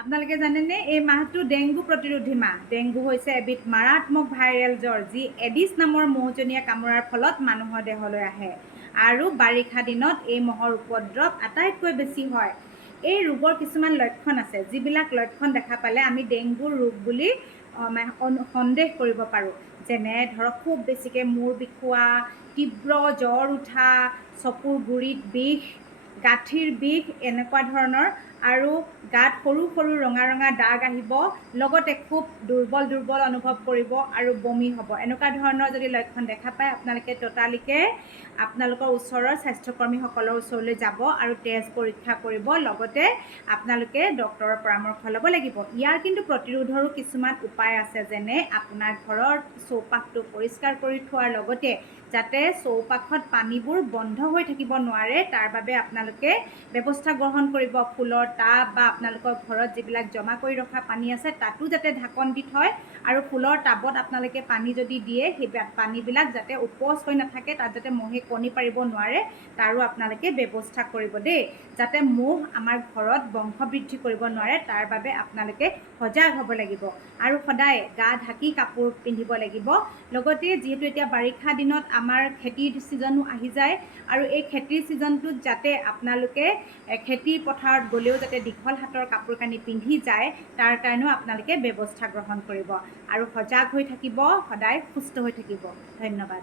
আপোনালোকে জানেনে এই মাহটো ডেংগু প্ৰতিৰোধী মাহ। ডেংগু হৈছে এবিধ মাৰাত্মক ভাইৰেল জ্বৰ যি এডিছ নামৰ মহজনীয়ে কামোৰাৰ ফলত মানুহৰ দেহলৈ আহে আৰু বাৰিষা দিনত এই মহৰ উপদ্ৰৱ আটাইতকৈ বেছি হয়। এই ৰোগৰ কিছুমান লক্ষণ আছে, যিবিলাক লক্ষণ দেখা পালে আমি ডেংগুৰ ৰোগ বুলি সন্দেহ কৰিব পাৰোঁ। যেনে ধৰক খুব বেছিকৈ মূৰ বিষোৱা, তীব্ৰ জ্বৰ উঠা, চকুৰ গুৰিত বিষ, গাঁঠিৰ বিষ এনেকুৱা ধৰণৰ, আৰু গাত সৰু সৰু ৰঙা ৰঙা দাগ আহিব, লগতে খুব দুৰ্বল দুৰ্বল অনুভৱ কৰিব আৰু বমি হ'ব। এনেকুৱা ধৰণৰ যদি লক্ষণ দেখা পায় আপোনালোকে ততালিকে আপোনালোকৰ ওচৰৰ স্বাস্থ্যকৰ্মীসকলৰ ওচৰলৈ যাব আৰু তেজ পৰীক্ষা কৰিব, লগতে আপোনালোকে ডক্তৰৰ পৰামৰ্শ ল'ব লাগিব। ইয়াৰ কিন্তু প্ৰতিৰোধৰো কিছুমান উপায় আছে, যেনে আপোনাৰ ঘৰৰ চৌপাশটো পৰিষ্কাৰ কৰি থোৱাৰ লগতে যাতে চৌপাশত পানীবোৰ বন্ধ হৈ থাকিব নোৱাৰে তাৰ বাবে আপোনালোকে ব্যৱস্থা গ্ৰহণ কৰিব। ফুলৰ টাব বা আপোনালোকৰ ঘৰত যিবিলাক জমা কৰি ৰখা পানী আছে তাতো যাতে ঢাকন দি থয়, আৰু ফুলৰ টাবত আপোনালোকে পানী যদি দিয়ে সেই পানীবিলাক যাতে উপচ হৈ নাথাকে, তাত যাতে মহে কণী পাৰিব নোৱাৰে তাৰো আপোনালোকে ব্যৱস্থা কৰিব দেই, যাতে মহ আমাৰ ঘৰত বংশ বৃদ্ধি কৰিব নোৱাৰে। তাৰ বাবে আপোনালোকে সজাগ হ'ব লাগিব আৰু সদায় গা ঢাকি কাপোৰ পিন্ধিব লাগিব। লগতে যিহেতু এতিয়া বাৰিষা দিনত আমাৰ খেতিৰ ছিজনো আহি যায়, আৰু এই খেতিৰ ছিজনটোত যাতে আপোনালোকে খেতিৰ পথাৰত গ'লেও যাতে দীঘল হাতৰ কাপোৰ কানি পিন্ধি যায়, তাৰ কাৰণেও আপোনালোকে ব্যৱস্থা গ্ৰহণ কৰিব আৰু সজাগ হৈ থাকিব, সদায় সুস্থ হৈ থাকিব। ধন্যবাদ।